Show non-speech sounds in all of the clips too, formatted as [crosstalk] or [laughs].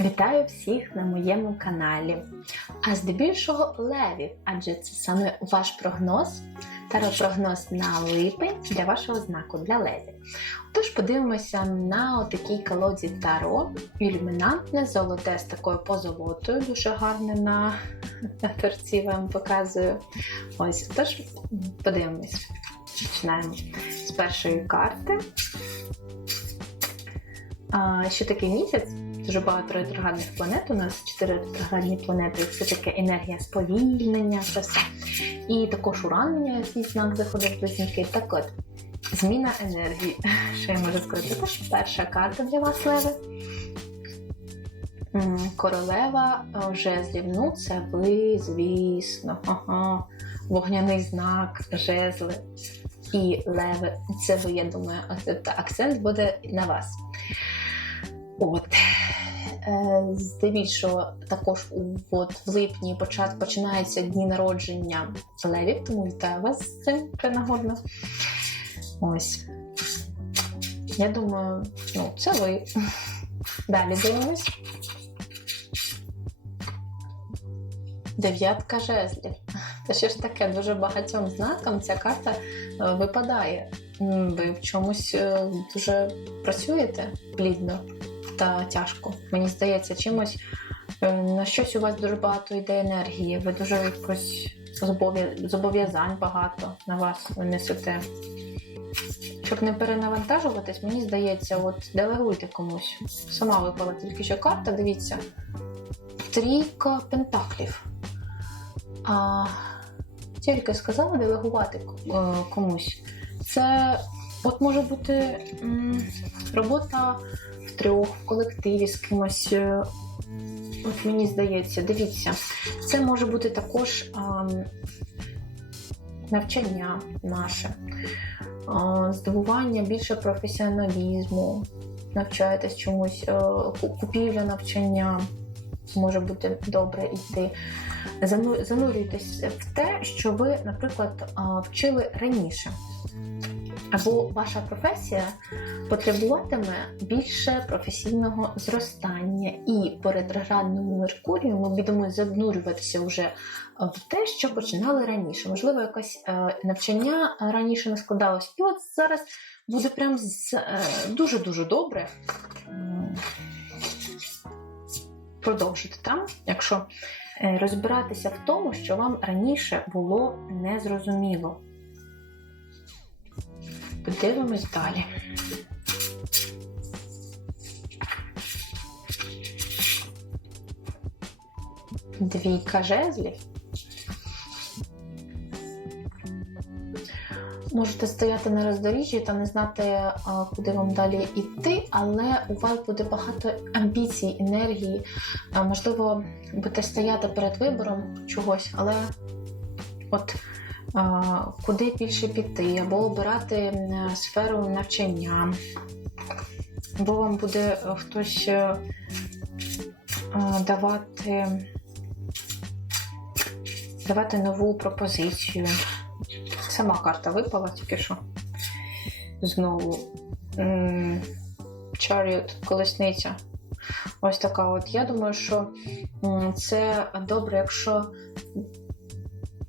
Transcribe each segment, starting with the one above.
Вітаю всіх на моєму каналі. А здебільшого левів, адже це саме ваш прогноз, таропрогноз на липень для вашого знаку для левів. Тож подивимося на отакій колоді Таро, ілюмінантне, золоте з такою позолотою, дуже гарне на, на торці вам показую. Ось, тож подивимось. Починаємо з першої карти. А, що такий місяць? Дуже багато ретроградних планет. У нас чотири ретроградні планети. Це таке енергія сповільнення, це все. І також уран міняє свій знак заходить в близнюки. Так от, зміна енергії. [laughs] Що я можу сказати? Також перша карта для вас, Леви. Королева е, жезлів. Ну, це ви, звісно. Ага. Вогняний знак, жезли і леви. Це ви, я думаю, акцент буде на вас. От. Е, Здебільшого також от, в липні почат, починаються дні народження левів, тому вітаю вас з цим принагодно. Ось. Я думаю, ну, це ви. Далі дивимось. Дев'ятка жезлів. Та що ж таке, дуже багатьом знакам ця карта е, випадає. Ви в чомусь е, дуже працюєте плідно та тяжко. Мені здається, чимось е, на щось у вас дуже багато йде енергії. Ви дуже якось зобов'язань багато на вас ви несете. Щоб не перенавантажуватись, мені здається, от делегуйте комусь. Сама випала тільки що карта, дивіться. Трійка пентаклів. А, тільки сказала делегувати е, комусь. Це от може бути робота трьох, в колективі з кимось. е, От мені здається, дивіться, це може бути також ам, навчання наше, а, здобування більше професіоналізму, навчаєтесь чомусь, е, ку- купівля навчання може бути добре йти. Занурюйтесь в те, що ви, наприклад, а, вчили раніше. Або ваша професія потребуватиме більше професійного зростання, і по ретроградному Меркурію ми будемо занурюватися вже в те, що починали раніше. Можливо, якесь е, навчання раніше не складалось. І от зараз буде прям е, дуже-дуже добре продовжити там, якщо е, розбиратися в тому, що вам раніше було незрозуміло. Подивимось далі. Двійка жезлів. Можете стояти на роздоріжжі та не знати, куди вам далі йти, але у вас буде багато амбіцій, енергії. Можливо, будете стояти перед вибором чогось, але от куди більше піти, або обирати сферу навчання, або вам буде е, хтось е, давати, давати нову пропозицію. Сама карта випала тільки що. Знову. Chariot, колесниця. Ось така от. Я думаю, що це добре, якщо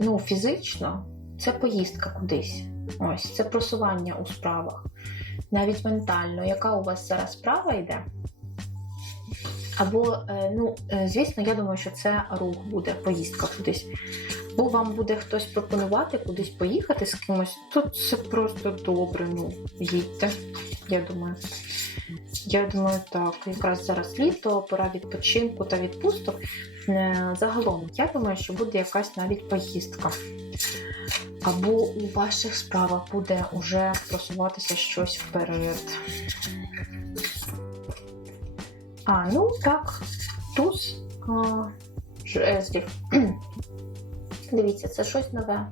ну, фізично це поїздка кудись. Ось, це просування у справах. Навіть ментально, яка у вас зараз справа йде? Або, е, ну, е, звісно, я думаю, що це рух буде, поїздка кудись. Бо вам буде хтось пропонувати кудись поїхати з кимось, то це просто добре. Ну, їдьте, я думаю. Я думаю, так, якраз зараз літо, пора відпочинку та відпусток. Загалом, я думаю, що буде якась навіть поїздка. Або у ваших справах буде вже просуватися щось вперед. А, ну так, туз жезлів. [clears throat] Дивіться, це щось нове.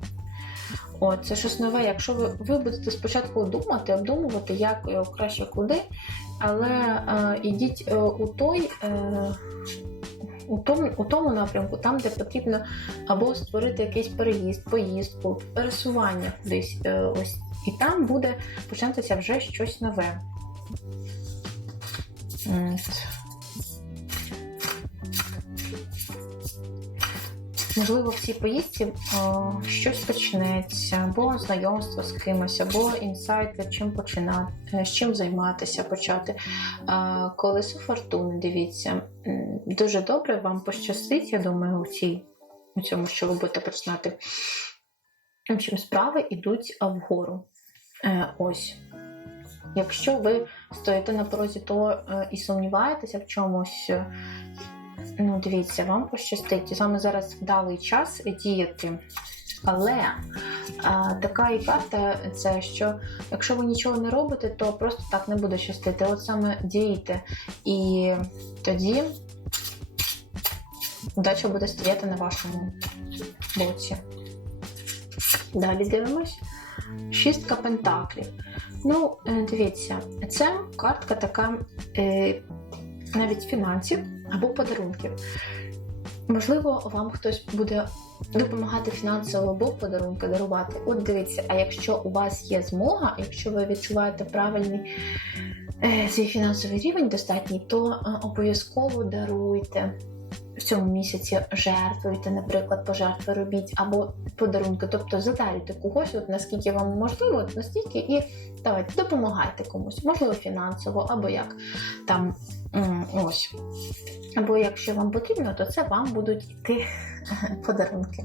О, це щось нове. Якщо ви, ви будете спочатку думати, обдумувати, як е, краще куди, але е, ідіть е, у той. Е, у тому, у тому напрямку, там, де потрібно або створити якийсь переїзд, поїздку, пересування кудись. Е, ось і там буде початися вже щось нове. Можливо, в цій поїздці о, щось почнеться, або знайомство з кимось, або інсайт, чим починати, е, з чим займатися, почати. Колесо фортуни, дивіться, дуже добре вам пощастить, я думаю, у цій у цьому, що ви будете починати. Общем, справи йдуть вгору. Е, ось. Якщо ви стоїте на порозі того е, і сумніваєтеся в чомусь, е, ну дивіться, вам пощастить. Саме зараз вдалий час діяти. Але а, така і карта це що якщо ви нічого не робите, то просто так не буде щастити. От саме дійте. І тоді удача буде стояти на вашому боці. Далі дивимось. Шістка пентаклів. Ну, е, дивіться, це картка така е, навіть фінансів або подарунків. Можливо, вам хтось буде допомагати фінансово або подарунки дарувати. От дивіться, а якщо у вас є змога, якщо ви відчуваєте правильний е, свій фінансовий рівень достатній, то е, обов'язково даруйте. В цьому місяці жертвуйте, наприклад, пожертви робіть або подарунки, тобто задарюйте когось, от наскільки вам можливо, от настільки, і давайте допомагайте комусь, можливо, фінансово, або як там ось. Або якщо вам потрібно, то це вам будуть йти [laughs] подарунки.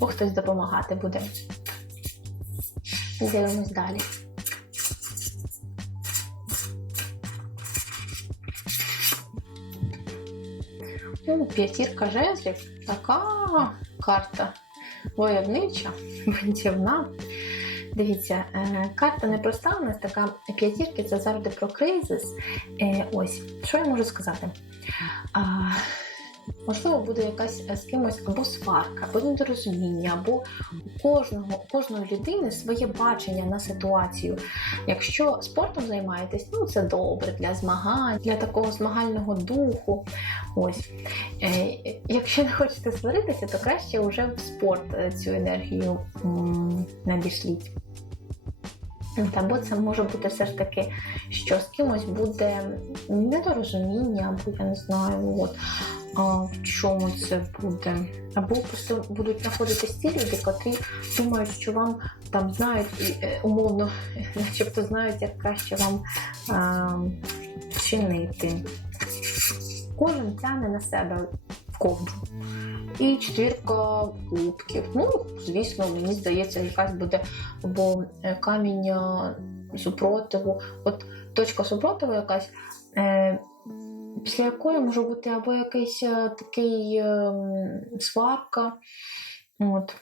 Бо хтось допомагати буде. Дивимось далі. Ну, п'ятірка жезлів. Така карта войовнича, [laughs] бунтівна. Дивіться, е, карта непроста, у нас така п'ятірки це завжди про кризис. Е, Ось, що я можу сказати? Можливо, буде якась з кимось або сварка, або недорозуміння, або у кожного, у кожної людини своє бачення на ситуацію. Якщо спортом займаєтесь, ну це добре для змагань, для такого змагального духу. Ось. Е, Якщо не хочете сваритися, то краще вже в спорт е, цю енергію надішліть. Або це може бути все ж таки, що з кимось буде недорозуміння, або я не знаю, от, в чому це буде. Або просто будуть знаходитись ті люди, котрі думають, що вам там знають е, умовно, [laughs] начебто знають, як краще вам а, чинити. Кожен тягне на себе в ковдру. І четвірка кубків. Ну, звісно, мені здається, якась буде або е, камінь е, супротиву. От точка супротиву якась, після якої може бути або якийсь е, такий е, сварка, от,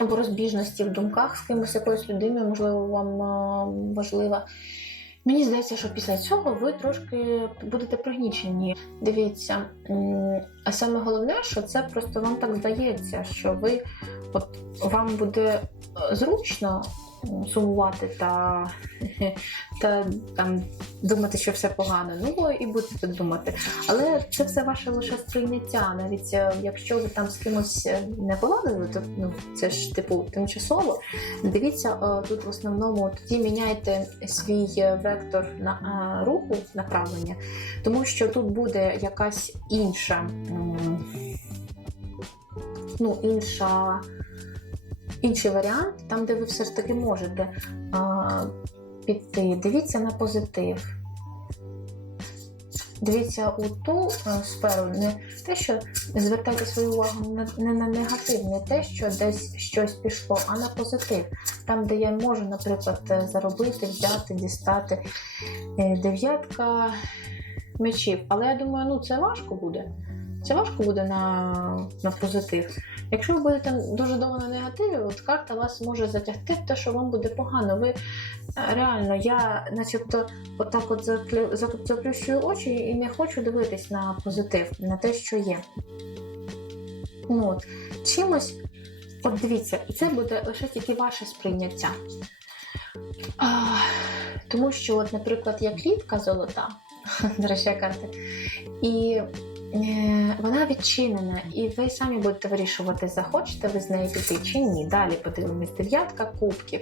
або розбіжності в думках з кимось якоюсь людиною, можливо, вам е, важлива. Мені здається, що після цього ви трошки будете пригнічені. Дивіться, а саме головне, що це просто вам так здається, що ви от вам буде е, зручно сумувати та, та там думати, що все погано. Ну і будете думати. Але це все ваше лише сприйняття. Навіть е, якщо ви там з кимось е, не поладили, то ну це ж типу тимчасово. Дивіться, е, тут в основному тоді міняйте свій вектор на руху направлення, тому що тут буде якась інша, ну, інша, інший варіант, там, де ви все ж таки можете а, піти. Дивіться на позитив. Дивіться у ту е, сферу, не те, що звертайте свою увагу не на негатив, не те, що десь щось пішло, а на позитив. Там, де я можу, наприклад, е, заробити, взяти, дістати. Е, Дев'ятка мечів. Але я думаю, ну це важко буде. Це важко буде на, на позитив. Якщо ви будете дуже довго на негативі, от карта вас може затягти те, що вам буде погано. Ви е, реально, я начебто отак от заплющую очі і не хочу дивитись на позитив, на те, що є. Ну, от. Чимось, от дивіться, це буде лише тільки ваше сприйняття. А, тому що, от, наприклад, є клітка золота, [laughs] до речі, карта, і вона відчинена, і ви самі будете вирішувати, захочете ви з нею піти чи ні. Далі подивимось, дев'ятка кубків.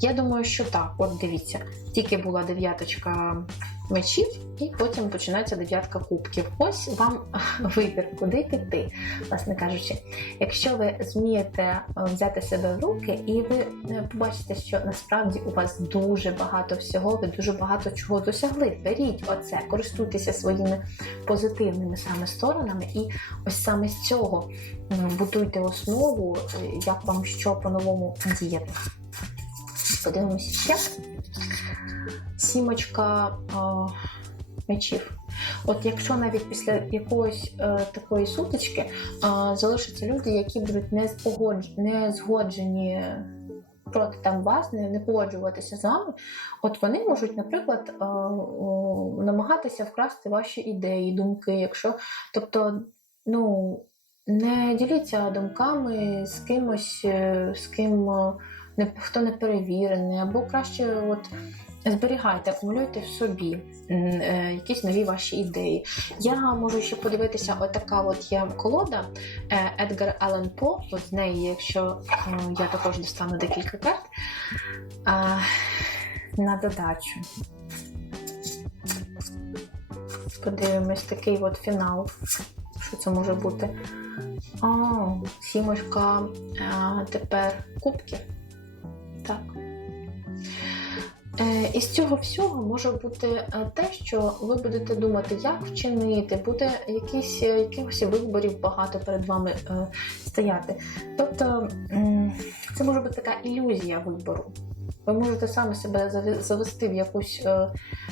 Я думаю, що так, от дивіться, тільки була дев'яточка мечів, і потім починається дев'ятка кубків. Ось вам [laughs] вибір, куди піти, власне кажучи. Якщо ви змієте е, взяти себе в руки, і ви е, побачите, що насправді у вас дуже багато всього, ви дуже багато чого досягли. Беріть оце, користуйтеся своїми позитивними саме сторонами, і ось саме з цього будуйте основу, е, як вам що по-новому діяти. Подивимося ще. Сімочка а, мечів. От якщо навіть після якоїсь е, такої сутички е, залишаться люди, які будуть не, спогодж... не згоджені проти там вас, не, не погоджуватися з вами, от вони можуть, наприклад, е, о, намагатися вкрасти ваші ідеї, думки. Якщо, тобто, ну, не діліться думками з кимось, е, з ким е, хто не перевірений, або краще от. Зберігайте, акумулюйте в собі е, якісь нові ваші ідеї. Я можу ще подивитися, отака от є колода е, Едгар Аллен По. От з неї, якщо е, я також достану декілька карт на додачу. Подивимось такий от фінал. Що це може бути? О, сімочка а, тепер кубки. Так. Е, Із цього всього може бути е, те, що ви будете думати, як вчинити, буде якісь, е, якихось виборів багато перед вами стояти. Тобто це може бути така ілюзія вибору. Ви можете саме себе завести в якусь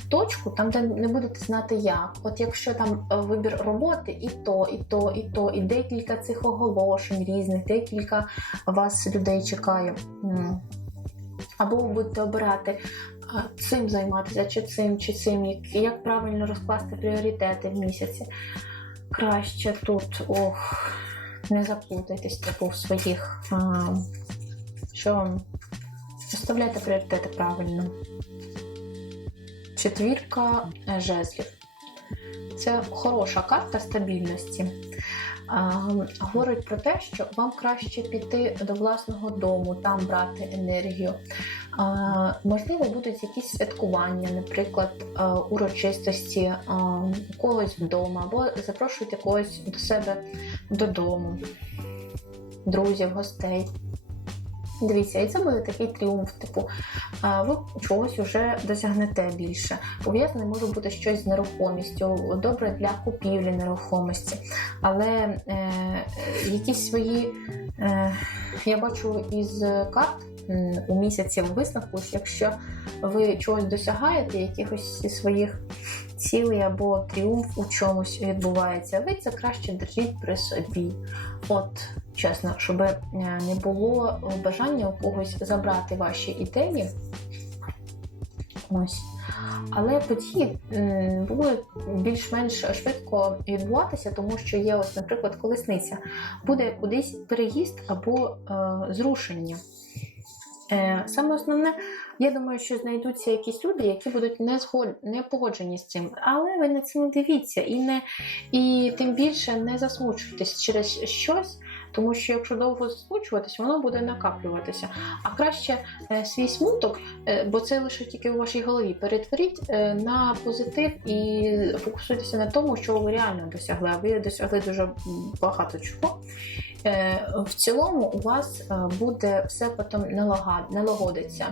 точку, там, де не будете знати як. От якщо там вибір роботи, і то, і то, і то, і декілька цих оголошень різних, декілька вас людей чекає. Або ви будете обирати цим займатися, чи цим, чи цим, як, правильно розкласти пріоритети в місяці. Краще тут, ох, не заплутайтесь типу в своїх. А, що вам? Розставляйте пріоритети правильно. Четвірка е, жезлів. Це хороша карта стабільності. Говорить про те, що вам краще піти до власного дому, там брати енергію. Можливо, будуть якісь святкування, наприклад, урочистості когось вдома, або запрошуйте когось до себе додому, друзів, гостей. Дивіться, і це буде такий тріумф, типу, ви чогось вже досягнете більше. Пов'язане може бути щось з нерухомістю, добре для купівлі нерухомості. Але е, якісь свої, е, я бачу із карт у місяці в висновку, що якщо ви чогось досягаєте, якихось своїх цілей або тріумф у чомусь відбувається, ви це краще держіть при собі. От, чесно, щоб е, не було бажання у когось забрати ваші ідеї. Ось. Але події будуть більш-менш швидко відбуватися, тому що є, ось, наприклад, колесниця. Буде кудись переїзд або е, зрушення. Е, саме основне, я думаю, що знайдуться якісь люди, які будуть не, згод... не погоджені з цим. Але ви на це не дивіться і, не... і тим більше не засмучуйтесь через щось, тому що якщо довго засмучуватись, воно буде накаплюватися. А краще е, свій смуток, е, бо це лише тільки у вашій голові, перетворіть е, на позитив і фокусуйтеся на тому, що ви реально досягли. А ви досягли дуже багато чого. Е, В цілому у вас е, буде все потім налагодиться.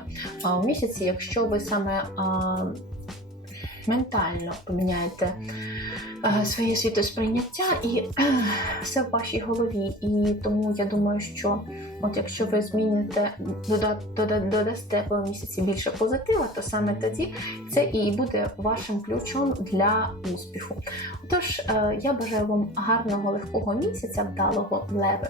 В місяці, якщо ви саме ментально поміняєте е, своє світосприйняття і е, все в вашій голові. І тому я думаю, що от якщо ви зміните, дода, дода, додасте по місяці більше позитива, то саме тоді це і буде вашим ключом для успіху. Отож, е, я бажаю вам гарного легкого місяця, вдалого леви.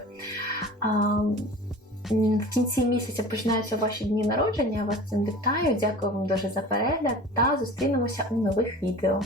В кінці місяця починаються ваші дні народження. Я вас цим вітаю. Дякую вам дуже за перегляд та зустрінемося у нових відео.